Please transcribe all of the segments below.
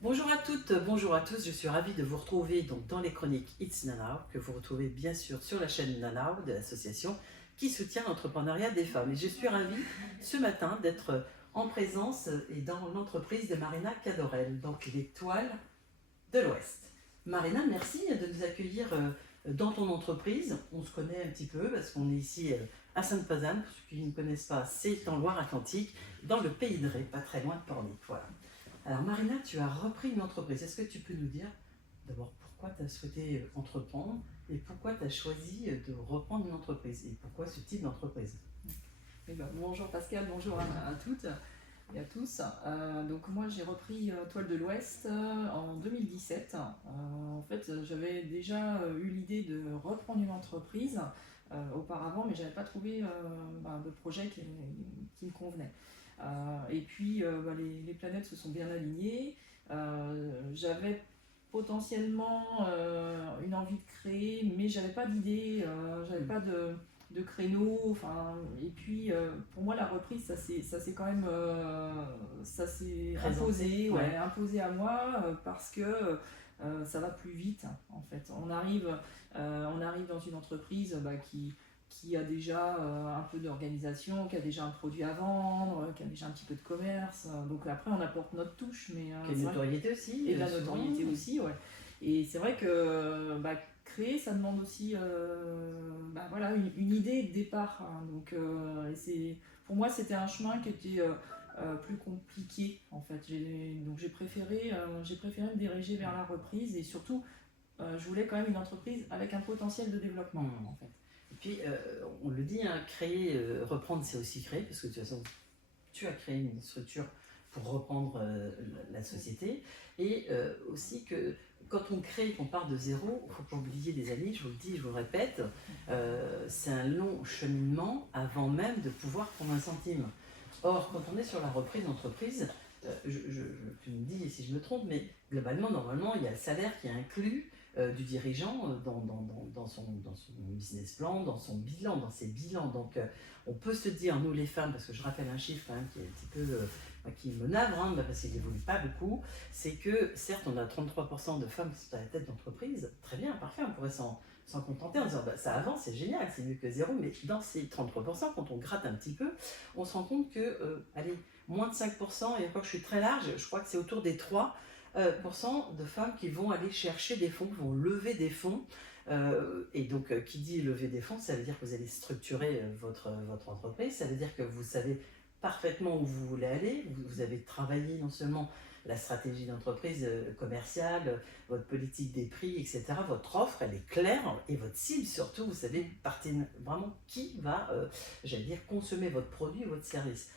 Bonjour à toutes, bonjour à tous, je suis ravie de vous retrouver donc dans les chroniques It's Nanao, que vous retrouvez bien sûr sur la chaîne Nanao de l'association qui soutient l'entrepreneuriat des femmes. Et je suis ravie ce matin d'être en présence et dans l'entreprise de Marina Cadorel, donc l'étoile de l'Ouest. Marina, merci de nous accueillir dans ton entreprise. On se connaît un petit peu parce qu'on est ici à Sainte-Pazanne. Pour ceux qui ne connaissent pas, c'est en Loire-Atlantique, dans le pays de Ré, pas très loin de Pornic. Voilà. Alors Marina, tu as repris une entreprise. Est-ce que tu peux nous dire d'abord pourquoi tu as souhaité entreprendre et pourquoi tu as choisi de reprendre une entreprise et pourquoi ce type d'entreprise? Bonjour Pascal, bonjour à toutes et à tous. Donc moi j'ai repris Toile de l'Ouest en 2017. En fait j'avais déjà eu l'idée de reprendre une entreprise auparavant, mais j'avais pas trouvé de projet qui me convenait. Et puis les planètes se sont bien alignées. J'avais potentiellement une envie de créer, mais j'avais pas d'idée, j'avais pas de créneau. Enfin, et puis pour moi la reprise ça s'est quand même ça s'est imposé, Ouais. imposé à moi parce que ça va plus vite en fait. On arrive dans une entreprise qui a déjà un peu d'organisation, qui a déjà un produit à vendre, qui a déjà un petit peu de commerce. Donc après, on apporte notre touche. Mais Qui a une notoriété aussi. Et de la notoriété aussi, ouais. Et c'est vrai que créer, ça demande aussi une idée de départ. Hein. Donc pour moi, c'était un chemin qui était plus compliqué, en fait. Donc j'ai préféré me diriger vers la reprise et surtout, je voulais quand même une entreprise avec un potentiel de développement, en fait. Et puis, on le dit, hein, créer, reprendre, c'est aussi créer, parce que de toute façon, tu as créé une structure pour reprendre la société. Et aussi que quand on crée, qu'on part de zéro, il ne faut pas oublier les amis, je vous le dis, je vous le répète, c'est un long cheminement avant même de pouvoir prendre un centime. Or, quand on est sur la reprise d'entreprise, tu me dis si je me trompe, mais globalement, normalement, il y a le salaire qui est inclus du dirigeant dans son business plan, dans son bilan, dans ses bilans. Donc on peut se dire, nous les femmes, parce que je rappelle un chiffre quand même qui est un petit peu qui me navre, hein, parce qu'il n'évolue pas beaucoup, c'est que certes on a 33% de femmes qui sont à la tête d'entreprise, très bien, parfait, on pourrait s'en contenter en disant ça avance, c'est génial, c'est mieux que zéro, mais dans ces 33%, quand on gratte un petit peu, on se rend compte que, allez, moins de 5%, et encore je suis très large, je crois que c'est autour des 3% de femmes qui vont aller chercher des fonds, qui vont lever des fonds. Et donc, qui dit lever des fonds, ça veut dire que vous allez structurer votre entreprise, ça veut dire que vous savez parfaitement où vous voulez aller, vous avez travaillé non seulement la stratégie d'entreprise commerciale, votre politique des prix, etc. Votre offre, elle est claire, et votre cible surtout, vous savez vraiment qui va, j'allais dire, consommer votre produit, votre service.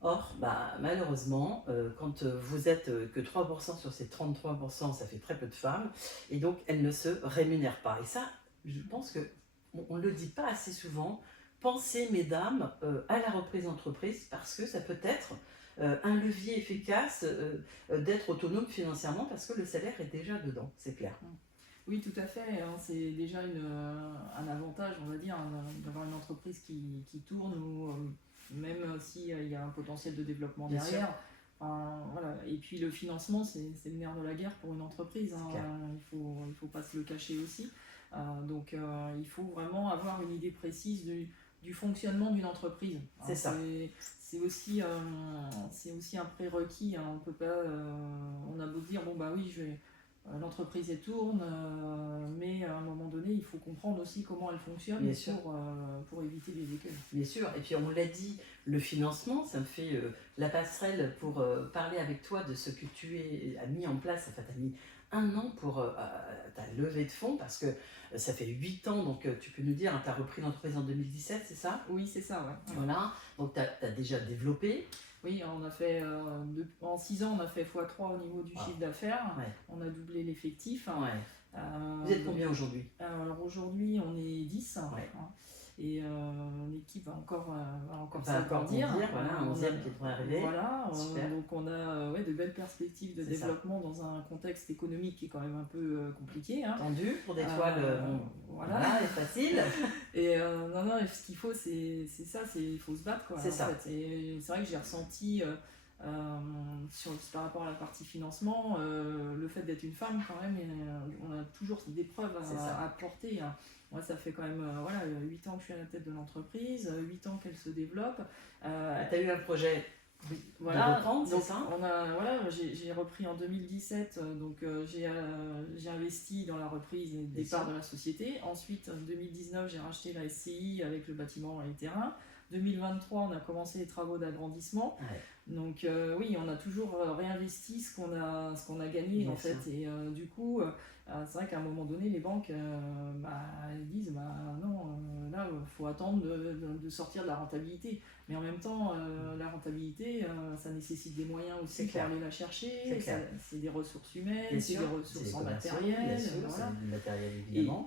Or, malheureusement, quand vous êtes que 3% sur ces 33%, ça fait très peu de femmes, et donc elles ne se rémunèrent pas. Et ça, je pense qu'on ne le dit pas assez souvent. Pensez, mesdames, à la reprise d'entreprise, parce que ça peut être un levier efficace d'être autonome financièrement, parce que le salaire est déjà dedans, c'est clair. Oui, tout à fait. Hein, c'est déjà un avantage, on va dire, d'avoir une entreprise qui tourne ou même s'il y a un potentiel de développement Bien derrière. sûr. Voilà. Et puis le financement, c'est le nerf de la guerre pour une entreprise. Hein. Il faut pas se le cacher aussi. Donc il faut vraiment avoir une idée précise du fonctionnement d'une entreprise. C'est ça. C'est aussi un prérequis. Hein. On peut pas, on a beau dire oui, l'entreprise elle tourne, mais à un moment donné, il faut comprendre aussi comment elle fonctionne pour éviter les écueils. Bien sûr, et puis on l'a dit, le financement, ça me fait la passerelle pour parler avec toi de ce que as mis en place. Enfin, tu as mis 1 an pour ta levée de fonds, parce que ça fait 8 ans, donc tu peux nous dire, hein, tu as repris l'entreprise en 2017, c'est ça? Oui, c'est ça, ouais. Voilà, donc tu as déjà développé. Oui, on a fait, en 6 ans, on a fait x3 au niveau du chiffre d'affaires. Ouais. On a doublé l'effectif. Ouais. Vous êtes combien aujourd'hui? Alors aujourd'hui, on est 10. Ouais. Hein. Et l'équipe va encore va encore s'agrandir. grandir, voilà, un 11e qui devrait arriver. Voilà, Super. donc on a de belles perspectives de C'est ça. développement dans un contexte économique qui est quand même un peu compliqué. Hein. Tendu pour des toiles, voilà, et facile. Et non, ce qu'il faut, c'est ça, il faut se battre, quoi. C'est ça. Fait. Et c'est vrai que j'ai ressenti, par rapport à la partie financement, le fait d'être une femme, quand même, on a toujours des preuves à apporter. Hein. Moi, ça fait quand même 8 ans que je suis à la tête de l'entreprise, 8 ans qu'elle se développe. Tu as eu un projet de reprendre, c'est ça? J'ai repris en 2017, donc j'ai investi dans la reprise et le départ de la société. Ensuite, en 2019, j'ai racheté la SCI avec le bâtiment et les terrains. 2023, on a commencé les travaux d'agrandissement. Ouais. Donc oui, on a toujours réinvesti ce qu'on a gagné, bien en fait. Et du coup, c'est vrai qu'à un moment donné, les banques elles disent non, là, il faut attendre de sortir de la rentabilité. Mais en même temps, la rentabilité, ça nécessite des moyens aussi pour aller la chercher. C'est des ressources humaines, c'est des ressources en matériel. Voilà.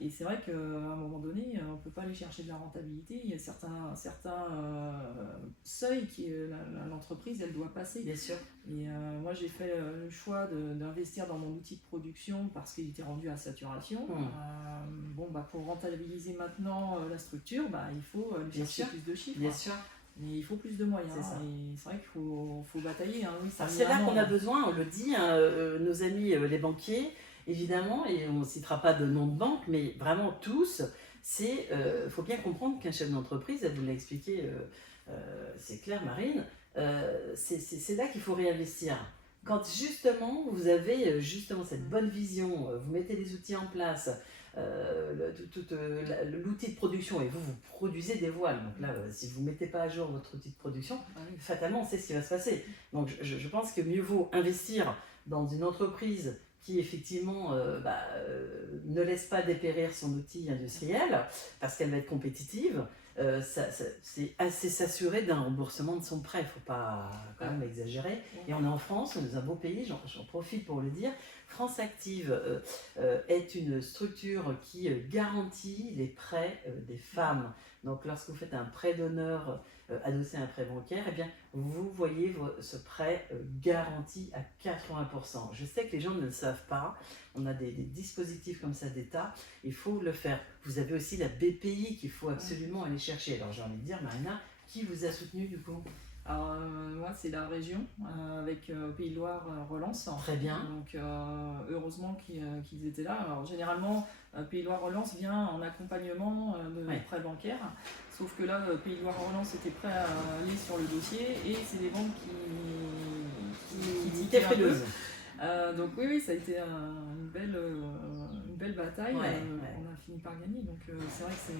Et c'est vrai qu'à un moment donné, on ne peut pas aller chercher de la rentabilité. Il y a certains seuils que l'entreprise elle doit passer. Bien sûr. Et moi, j'ai fait le choix d'investir dans mon outil de production parce qu'il était rendu à saturation. Pour rentabiliser maintenant la structure, il faut chercher plus de chiffres. Bien sûr. Mais il faut plus de moyens. Et c'est vrai qu'il faut batailler. Hein. Oui, c'est là qu'on a besoin, on le dit, nos amis les banquiers, évidemment, et on ne citera pas de nom de banque, mais vraiment tous, faut bien comprendre qu'un chef d'entreprise, elle vous l'a expliqué, c'est clair Marine, c'est là qu'il faut réinvestir. Quand justement vous avez cette bonne vision, vous mettez les outils en place, l'outil de production, et vous produisez des voiles. Donc là, si vous ne mettez pas à jour votre outil de production, fatalement, c'est ce qui va se passer. Donc je pense que mieux vaut investir dans une entreprise qui effectivement ne laisse pas dépérir son outil industriel parce qu'elle va être compétitive. C'est assez s'assurer d'un remboursement de son prêt, il ne faut pas quand même exagérer. Et on est en France, on est dans un beau pays, j'en profite pour le dire. France Active est une structure qui garantit les prêts des femmes. Donc lorsque vous faites un prêt d'honneur adossé à un prêt bancaire, eh bien, vous voyez ce prêt garanti à 80%. Je sais que les gens ne le savent pas, on a des dispositifs comme ça d'État, il faut le faire. Vous avez aussi la BPI qu'il faut absolument aller chercher. Alors j'ai envie de dire, Marina, qui vous a soutenu du coup ? Alors, moi, c'est la région, avec Pays de Loire Relance. Très bien. Donc, heureusement qu'ils étaient là. Alors, généralement, Pays de Loire Relance vient en accompagnement de prêts bancaires. Sauf que là, Pays de Loire Relance était prêt à aller sur le dossier et c'est des banques qui tiquaient un peu. Donc oui, ça a été une belle bataille. On a fini par gagner. Donc c'est vrai que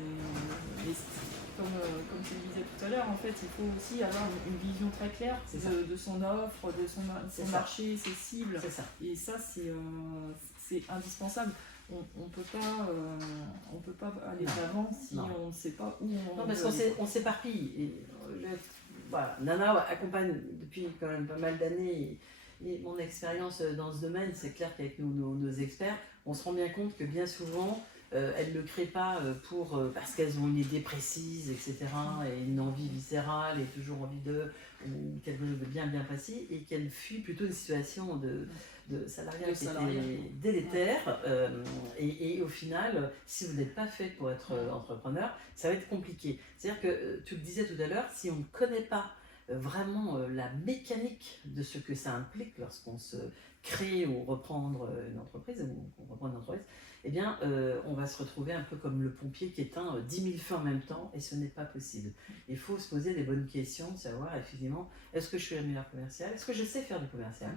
comme tu le disais tout à l'heure, en fait, il faut aussi avoir une vision très claire de son offre, de son marché, ses cibles. Et ça, c'est indispensable. On peut pas aller de l'avant si on ne sait pas où on Non, parce qu'on s'éparpille. Nana accompagne depuis quand même pas mal d'années. Et mon expérience dans ce domaine, c'est clair qu'avec nos experts, on se rend bien compte que bien souvent, elles ne le créent pas parce qu'elles ont une idée précise, etc., et une envie viscérale, et toujours envie ou quelque chose de bien précis, et qu'elles fuient plutôt une situation de salariat qui était délétère. Et au final, si vous n'êtes pas fait pour être entrepreneur, ça va être compliqué. C'est-à-dire que, tu le disais tout à l'heure, si on ne connaît pas vraiment la mécanique de ce que ça implique lorsqu'on se crée ou reprendre une entreprise, eh bien, on va se retrouver un peu comme le pompier qui éteint 10 000 feux en même temps, et ce n'est pas possible. Il faut se poser des bonnes questions, de savoir effectivement, est-ce que je suis la meilleure commerciale ? Est-ce que je sais faire du commercial ?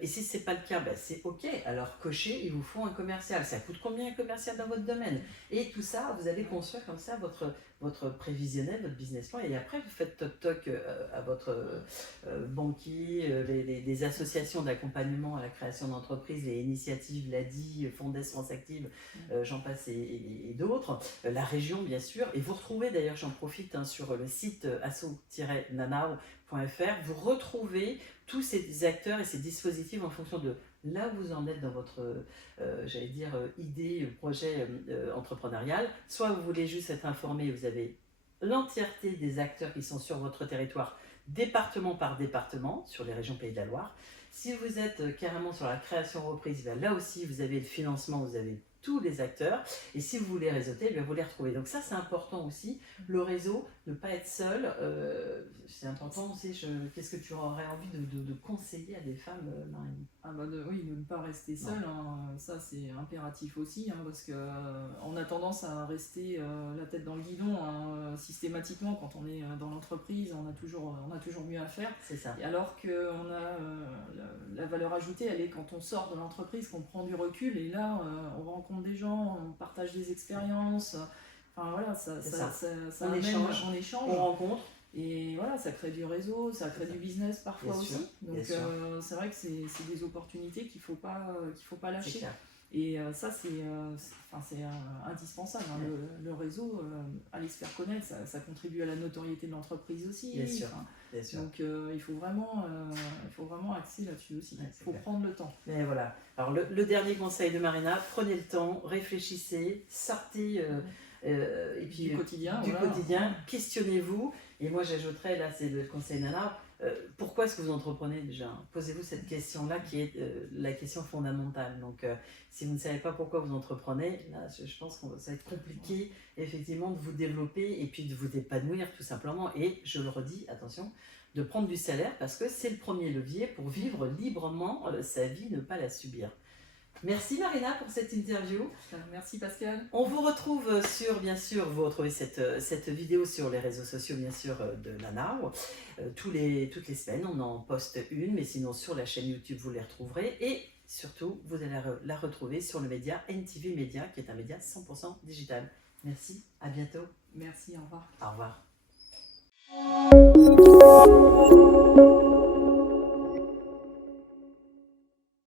Et si ce n'est pas le cas, c'est ok, alors cochez, il vous faut un commercial. Ça coûte combien un commercial dans votre domaine ? Et tout ça, vous allez construire comme ça votre prévisionnel, votre business plan, et après vous faites toc-toc à votre banquier, les associations d'accompagnement à la création d'entreprises, les initiatives, l'ADI, Fondes France Active, j'en passe et d'autres, la région bien sûr, et vous retrouvez d'ailleurs, j'en profite sur le site asso-nanao.fr, vous retrouvez tous ces acteurs et ces dispositifs en fonction de là où vous en êtes dans votre, j'allais dire, idée, projet entrepreneurial. Soit vous voulez juste être informé, vous avez l'entièreté des acteurs qui sont sur votre territoire, département par département, sur les régions Pays de la Loire. Si vous êtes carrément sur la création-reprise, là aussi, vous avez le financement, vous avez tous les acteurs. Et si vous voulez réseauter, vous les retrouvez. Donc ça, c'est important aussi. Le réseau, ne pas être seul, c'est important aussi. Qu'est-ce que tu aurais envie de conseiller à des femmes, Marine? Oui, de ne pas rester seul, hein, ça c'est impératif aussi, hein, parce qu'on a tendance à rester la tête dans le guidon, hein, systématiquement quand on est dans l'entreprise, on a toujours mieux à faire. C'est ça. Et alors que la valeur ajoutée, elle est quand on sort de l'entreprise, qu'on prend du recul, et là on rencontre des gens, on partage des expériences, enfin voilà, ça on amène, échange, on rencontre. Et voilà, ça crée du réseau, ça crée du business parfois Bien aussi. sûr, Donc c'est vrai que c'est des opportunités qu'il faut pas lâcher. Et ça, c'est indispensable. Hein. Le réseau, aller se faire connaître, ça contribue à la notoriété de l'entreprise aussi. Bien sûr. Donc il faut vraiment axer là-dessus aussi. Il faut prendre le temps. Mais voilà. Alors le dernier conseil de Marina, prenez le temps, réfléchissez, sortez et puis, du quotidien. Questionnez-vous. Et moi j'ajouterais, là c'est le conseil Nana, pourquoi est-ce que vous entreprenez déjà? Posez-vous cette question-là qui est la question fondamentale. Donc si vous ne savez pas pourquoi vous entreprenez, là je pense que ça va être compliqué effectivement de vous développer et puis de vous épanouir tout simplement. Et je le redis, attention, de prendre du salaire parce que c'est le premier levier pour vivre librement sa vie, ne pas la subir. Merci Marina pour cette interview. Merci Pascal. On vous retrouve bien sûr, vous retrouvez cette vidéo sur les réseaux sociaux bien sûr de Nana. Toutes les semaines, on en poste une, mais sinon sur la chaîne YouTube vous les retrouverez. Et surtout, vous allez la retrouver sur le média NTV Media, qui est un média 100% digital. Merci, à bientôt. Merci, au revoir. Au revoir.